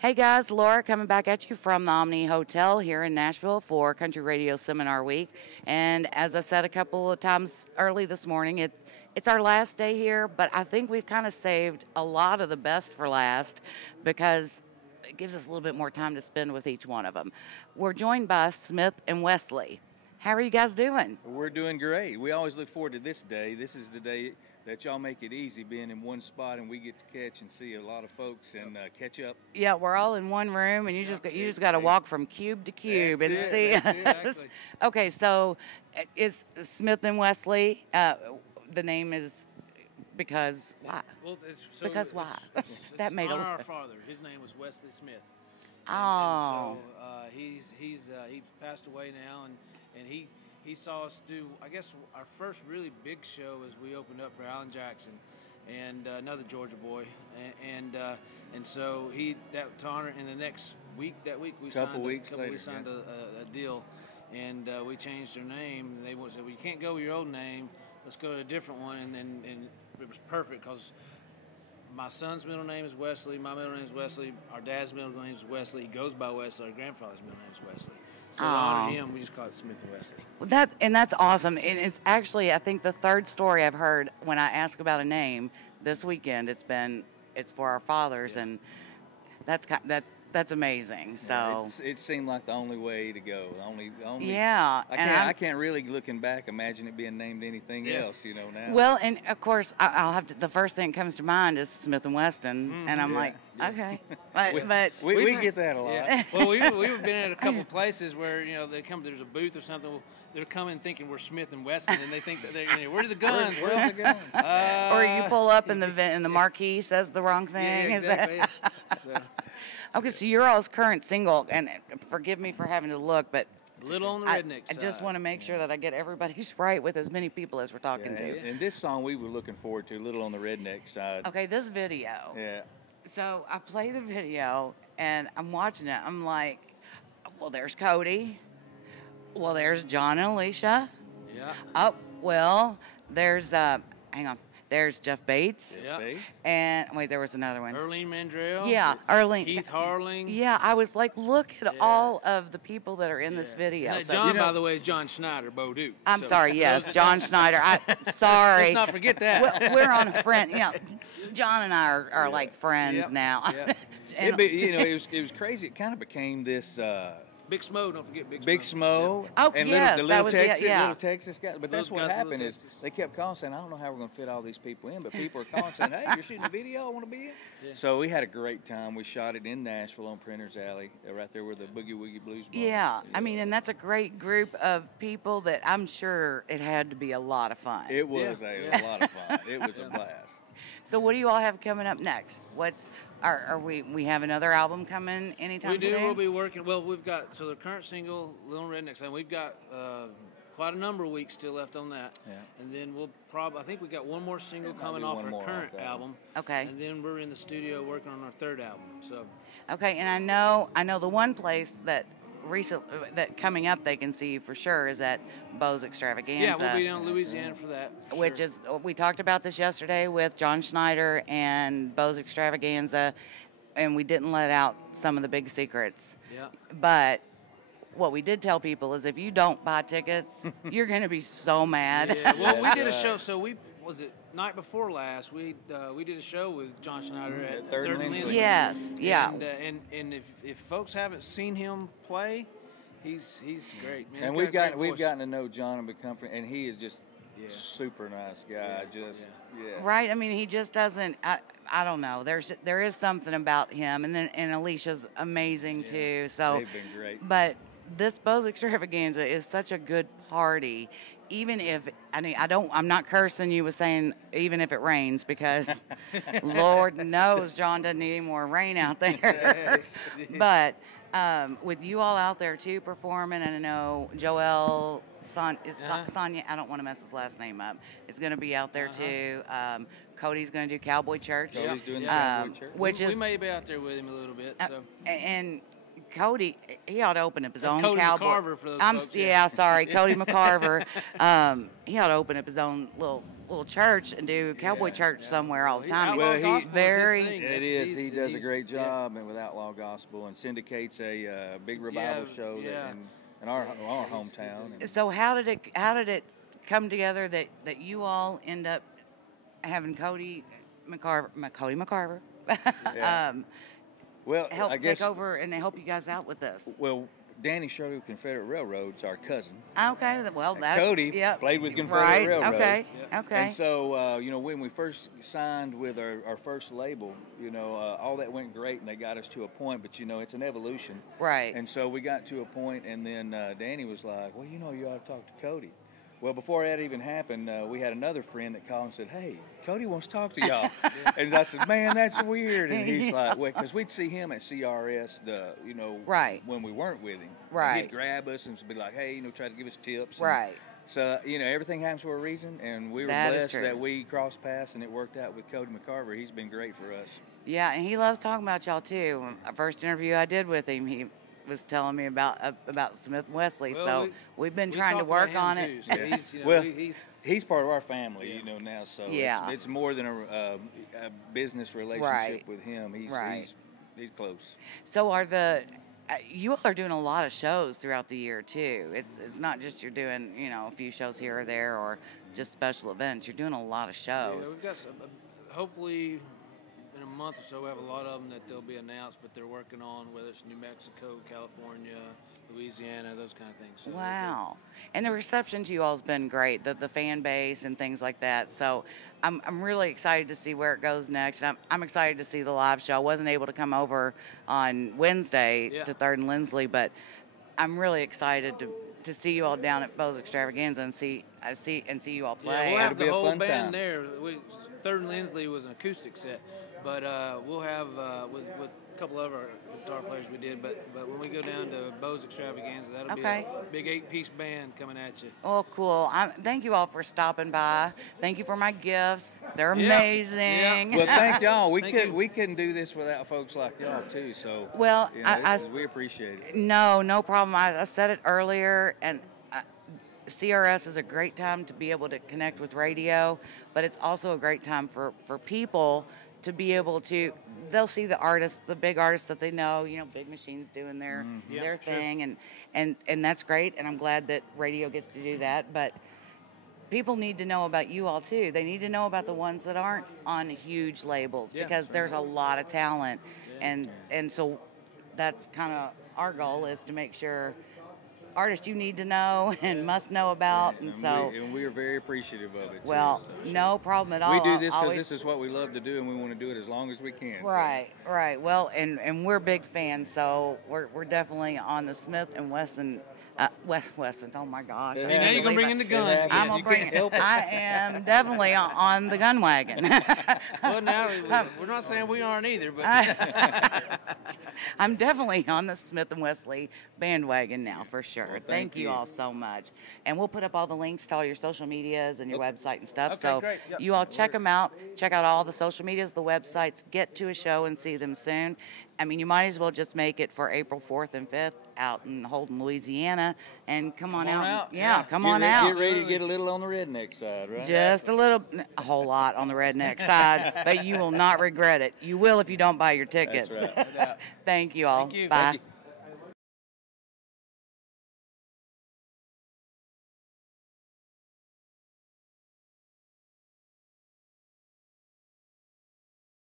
Hey guys, Laura coming back at you from the Omni Hotel here in Nashville for Country Radio Seminar Week. And as I said a couple of times early this morning, it's our last day here, but I think we've kind of saved a lot of the best for last because it gives us a little bit more time to spend with each one of them. We're joined by Smith and Wesley. How are you guys doing? We're doing great. We always look forward to this day. This is the day that y'all make it easy being in one spot, and we get to catch and see a lot of folks and catch up. Yeah, we're all in one room, and you just got to walk from cube to cube and see us. Exactly. Okay, so is Smith and Wesley? The name is because why? Well, because why? That made on a our father. His name was Wesley Smith. Oh. And so he passed away now, and he saw us do, I guess, our first really big show as we opened up for Alan Jackson and another Georgia boy, and so to honor in the next week, we signed a deal, and we changed our name. And they said, well, you can't go with your old name. Let's go to a different one, and it was perfect because my son's middle name is Wesley, my middle name is Wesley, our dad's middle name is Wesley, he goes by Wesley, our grandfather's middle name is Wesley. So to honor him, we just call it Smith and Wesley. Well, that's awesome. And it's actually, I think, the third story I've heard when I ask about a name this weekend. It's for our fathers, Yeah. and that's amazing. So it seemed like the only way to go. The only. Yeah. I can't really, looking back, imagine it being named anything else. Now. Well, and of course, I'll have to. The first thing that comes to mind is Smith and Weston, and I'm like, okay, but we get that a lot. Yeah. Well, we've been at a couple places where there's a booth or something. They're coming thinking we're Smith and Weston, and they think that where are the guns? Where's the guns? Or you pull up and the marquee says the wrong thing. Yeah, exactly. Is that? Okay, so you're all's current single, and forgive me for having to look, but a little on the redneck I side. just want to make sure that I get everybody's right with as many people as we're talking to. And this song we were looking forward to, a little on the redneck side. Okay, this video. Yeah. So I play the video, and I'm watching it. I'm like, well, there's Cody. Well, there's John and Alicia. Yeah. Oh, well, there's, hang on. There's Jeff Bates. Yeah. And wait, there was another one. Irlene Mandrell. Yeah, Irlene. Keith Harling. Yeah, I was like, look at all of the people that are in this video. And So, John, by the way, is John Schneider, Bo Duke. I'm sorry, yes, John Schneider. Sorry. Let's not forget that. We're on a friend. John and I are like friends now. Yeah. It was crazy. It kind of became this. Big Smo, don't forget Big Smo. Yeah. Oh, and yes, the that little was Texas, yeah. little Texas guys. But that's what happened is they kept calling saying, I don't know how we're going to fit all these people in, but people are calling saying, hey, you're shooting a video, I want to be in. Yeah. So we had a great time. We shot it in Nashville on Printer's Alley, right there where the Boogie Woogie Blues Bar. Yeah, I mean, and that's a great group of people that I'm sure it had to be a lot of fun. It was a lot of fun. It was a blast. So what do you all have coming up next? We have another album coming anytime soon? We do. We'll be working. Well, we've got the current single, Little Redneck, and we've got quite a number of weeks still left on that. Yeah. And then I think we got one more single coming off our current album. Okay. And then we're in the studio working on our third album. So. Okay, and I know the one place that coming up they can see for sure is at Beau's Extravaganza. Yeah, we'll be down in Louisiana for that. Which is, we talked about this yesterday with John Schneider and Beau's Extravaganza, and we didn't let out some of the big secrets. Yeah. But what we did tell people is if you don't buy tickets, you're going to be so mad. Yeah, well, we did a show, was it night before last, we did a show with John Schneider at Third and Lindsley. Yes, yeah. And if folks haven't seen him play, he's great, man. And we've gotten to know John and become friends, and he is just super nice guy. Right. I mean, he just doesn't. I don't know. There is something about him, and Alicia's amazing too. So they've been great. But this Beau's Extravaganza is such a good party. Even if, I'm not cursing you with saying even if it rains, because Lord knows John doesn't need any more rain out there. But with you all out there too performing, and I know Joel Sonia, I don't want to mess his last name up, is going to be out there too. Cody's going to do Cowboy Church. Cody's doing Cowboy Church. We may be out there with him a little bit. So. And Cody, he ought to open up his own Cody cowboy. McCarver for those folks, sorry, Cody McCarver. He ought to open up his own little little church and do cowboy church somewhere all the time. Outlaw Well, Gospel very- is his thing. It It's- is. He he's- does a he's- great job and with Outlaw Gospel and syndicates a big revival show in our hometown. And So how did it come together that you all end up having Cody McCarver Yeah. Well, help I guess, take over and help you guys out with this? well, Danny Schroeder with Confederate Railroad's our cousin. Okay, well that Cody yep, played with Confederate right, Railroad. Okay, Yeah. okay. And so, when we first signed with our first label, all that went great and they got us to a point, but, it's an evolution. Right. And so we got to a point and then Danny was like, well, you ought to talk to Cody. Well, before that even happened, we had another friend that called and said, hey, Cody wants to talk to y'all. And I said, man, that's weird. And he's like, well, because we'd see him at CRS, Right. when we weren't with him. Right. He'd grab us and be like, hey, try to give us tips. And Right. so, everything happens for a reason. And we were That is blessed true. that we crossed paths and it worked out with Cody McCarver. He's been great for us. Yeah, and he loves talking about y'all too. First interview I did with him, he was telling me about Smith and Wesley. Well, so we've been trying to talk work about on him it. too, so he's, Well, he's He's part of our family, now. So Yeah. it's more than a business relationship Right. with him. Right. He's close. So you all are doing a lot of shows throughout the year too. It's not just you're doing a few shows here or there or just special events. You're doing a lot of Yeah, shows. we've got some, hopefully in a month or so we have a lot of them that they'll be announced, but they're working on whether it's New Mexico, California, Louisiana, those kind of things. So Wow. And the reception to you all has been great, the fan base and things like that. So I'm really excited to see where it goes next. And I'm excited to see the live show. I wasn't able to come over on Wednesday Yeah. to 3rd and Lindsley, but I'm really excited to see you all down at Bo's Extravaganza and see you all play. Yeah, we'll have It'll be the a whole fun band time. there. 3rd and Lindsley was an acoustic set, but we'll have with a couple of our guitar players we did. But when we go down to Bo's Extravaganza, that'll Okay. be a big 8-piece band coming at you. Oh, cool. Thank you all for stopping by. Thank you for my gifts. They're Yeah. amazing. Well, thank y'all. Thank you. We couldn't do this without folks like y'all too. So Well, we appreciate it. No problem. I said it earlier, and CRS is a great time to be able to connect with radio, but it's also a great time for people to be able to, they'll see the artists, the big artists that they know, Big Machine's doing their Yeah, their sure. thing, and that's great, and I'm glad that radio gets to do that, but people need to know about you all too. They need to know about the ones that aren't on huge labels, Yeah, because that's right. there's a lot of talent, and so that's kind of our goal, is to make sure artists you need to know and must know about, and so we are very appreciative of it. well, too, so. no problem at all. We do this I'll because always- this is what we love to do, and we want to do it as long as we can. so. Right. Well, and we're big fans, so we're definitely on the Smith and Wesson. Wesson. Oh my gosh! I See, See, can't now you're gonna believe bring it. in the guns Yeah. again. I'm gonna You bring can't it. help it. I am definitely on the gun wagon. Well, now we're not saying we aren't either, but I'm definitely on the Smith and Wesley bandwagon now, for sure. Well, thank thank you you. all so much. And we'll put up all the links to all your social medias and your website and stuff. Okay, so great. Yep. you all check them out. Check out all the social medias, the websites. Get to a show and see them soon. I mean, you might as well just make it for April 4th and 5th out in Holden, Louisiana, and come on out. Yeah, come on out. Get ready to get a little on the redneck side, right? Just a whole lot on the redneck side, but you will not regret it. You will if you don't buy your tickets. That's right. Thank you all. Thank you. Bye. Thank you.